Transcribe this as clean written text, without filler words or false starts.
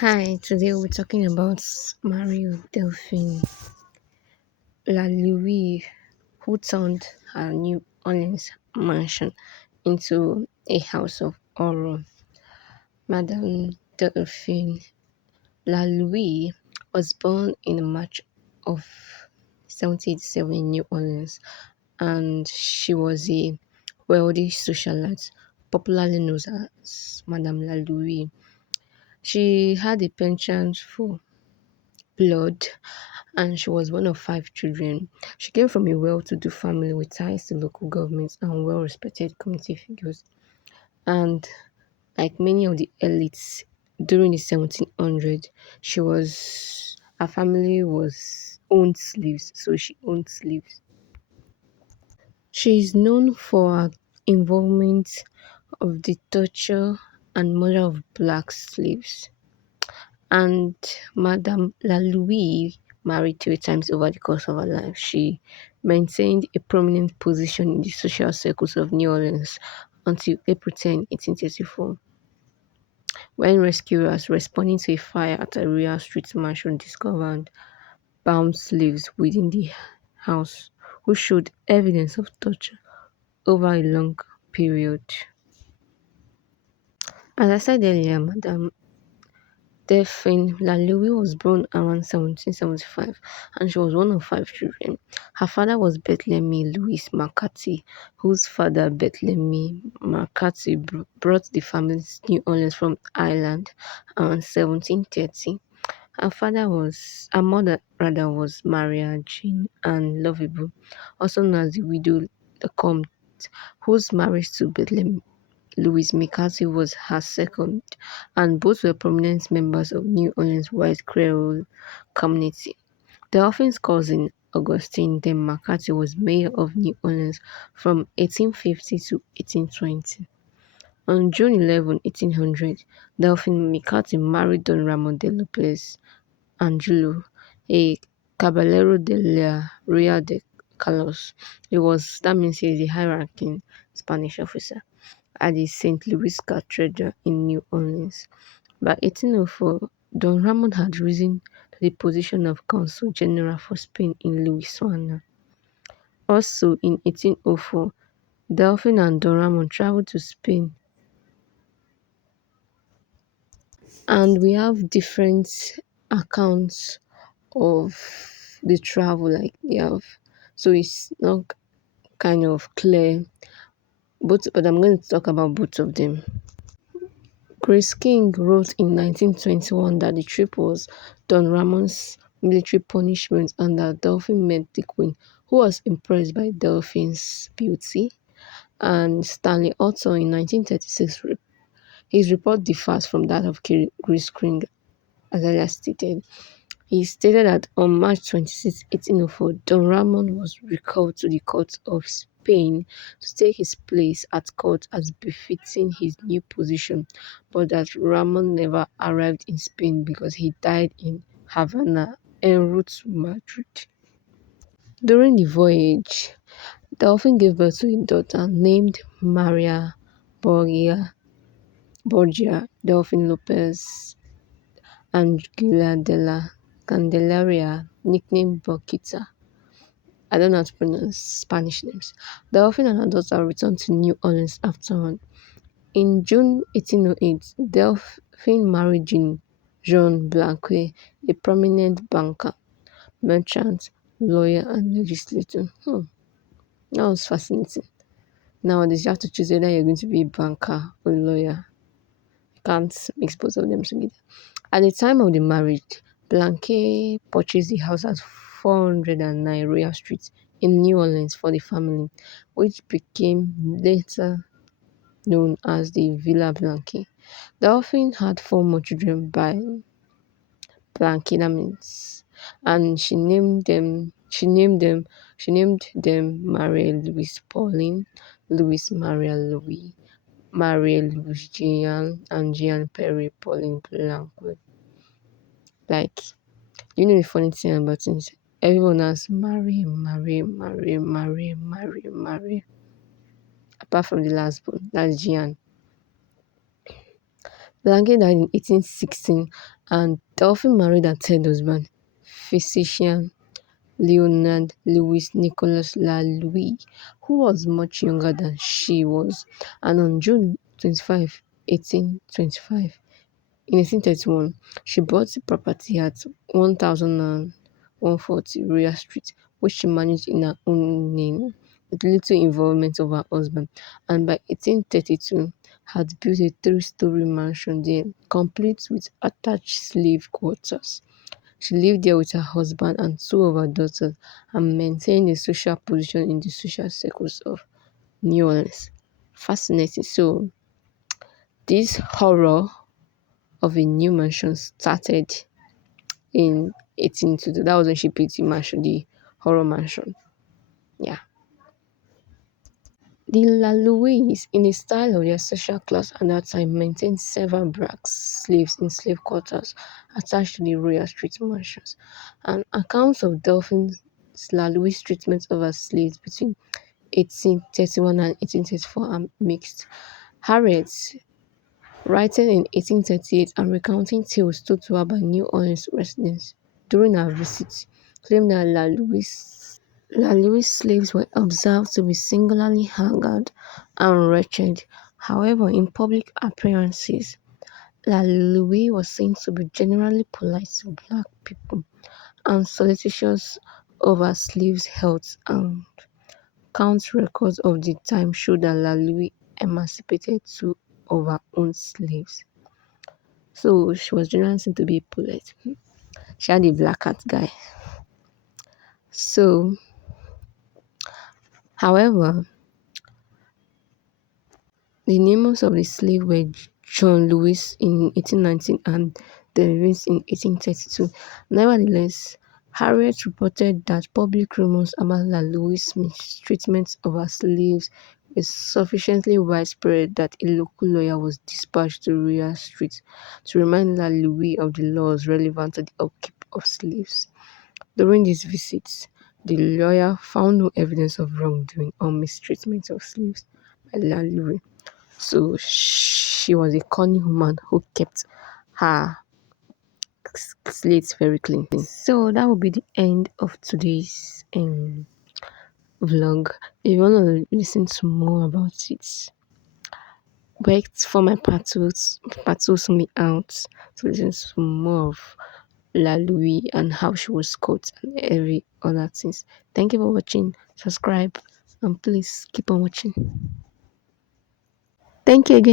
Hi, today we're talking about Mario Delphine LaLaurie, who turned her New Orleans mansion into a house of horror. Madame Delphine LaLaurie was born in March of 1787 in New Orleans, and she was a wealthy socialite, popularly known as Madame LaLaurie. She had a penchant for blood, and she was one of five children. She came from a well-to-do family with ties to local governments and well-respected community figures. And like many of the elites during the 1700s, her family was owned slaves, so she owned slaves. She is known for her involvement of the torture and murder of black slaves. And Madame LaLaurie married three times over the course of her life. She maintained a prominent position in the social circles of New Orleans until April 10, 1834, when rescuers responding to a fire at a Royal Street mansion discovered bound slaves within the house who showed evidence of torture over a long period. As I said earlier, Madame Delphine LaLaurie was born around 1775, and she was one of five children. Her father was Barthélemy Louis McCarthy, whose father, Barthélemy McCarthy, brought the family to New Orleans from Ireland around 1730. Her mother rather was Maria Jean Anne Lovable, also known as the widow Lecomte, whose marriage to Barthélemy Louis McCarthy was her second, and both were prominent members of New Orleans' white Creole community. Delphine's cousin, Augustine de McCarthy, was mayor of New Orleans from 1850 to 1820. On June 11, 1800, Delphine McCarthy married Don Ramon de Lopez Angulo, a Caballero de la Ria de Carlos. That means he is a high-ranking Spanish officer at the St. Louis Cathedral in New Orleans. By 1804, Don Ramon had risen to the position of Consul General for Spain in Louisiana. Also in 1804, Delphine and Don Ramon traveled to Spain, and we have different accounts of the travel, like they have, so it's not kind of clear, but I'm going to talk about both of them. Grace King wrote in 1921 that the trip was Don Ramon's military punishment and that Delphine met the Queen, who was impressed by Delphine's beauty. And Stanley Otto in 1936, his report differs from that of Grace King, as earlier stated. He stated that on March 26, 1804, Don Ramon was recalled to the court of Spain to take his place at court as befitting his new position, but that Ramon never arrived in Spain because he died in Havana en route to Madrid. During the voyage, Delphine gave birth to a daughter named Maria Borgia, Delphine Lopez Anguilla de la Candelaria, nicknamed Boquita. I don't know how to pronounce Spanish names. Delphine and her daughter returned to New Orleans afterward. In June 1808, Delphine married Jean Blanque, a prominent banker, merchant, lawyer, and legislator. That was fascinating. Nowadays, you have to choose whether you're going to be a banker or a lawyer. You can't mix both of them together. At the time of the marriage, Blanque purchased the house at 409 Royal Street in New Orleans for the family, which became later known as the Villa Blanque. Delphine had four more children by Blanque, that means, and she named them Marie Louise Pauline, Louise Maria Louis, Marie Louise Jean, and Jean Perry Pauline Blanque. Like, you know the funny thing about it? Everyone has Marie, apart from the last one, that's Gian. Blanche died in 1816, and Delphine married her third husband, physician Leonard Louis Nicholas LaLaurie, who was much younger than she was, and on June 25, 1825, in 1831, she bought the property at 1140 Royal Street, which she managed in her own name, with little involvement of her husband, and by 1832 had built a three-story mansion there, complete with attached slave quarters. She lived there with her husband and two of her daughters and maintained a social position in the social circles of New Orleans. Fascinating. So, this horror of a new mansion started in 1822. That was when she built the mansion, the horror mansion. Yeah. The LaLauries, in the style of their social class at that time, maintained several blacks, slaves in slave quarters attached to the Royal Street mansions, and accounts of Delphine LaLaurie' treatment of her slaves between 1831 and 1834 are mixed. Harriet, writing in 1838 and recounting tales told to her by New Orleans residents during her visit, claimed that LaLaurie slaves were observed to be singularly haggard and wretched. However, in public appearances, LaLaurie was seen to be generally polite to black people and solicitous of her slaves' health, and count records of the time show that LaLaurie emancipated two of her own slaves. So she was generally seen to be polite. She had a black cat guy. So, however, the names of the slaves were John Lewis in 1819 and Davis in 1832. Nevertheless, Harriet reported that public rumors about LaLaurie mistreatment of her slaves were sufficiently widespread that a local lawyer was dispatched to Royal Street to remind LaLaurie of the laws relevant to the upkeep of slaves. During these visits, the lawyer found no evidence of wrongdoing or mistreatment of slaves by LaLaurie. So she was a cunning woman who kept her slates very clean. So that will be the end of today's vlog. If you want to listen to more about it, wait for my part two to be out to listen to more of LaLaurie and how she was caught and every other things. Thank you for watching. Subscribe and please keep on watching. Thank you again.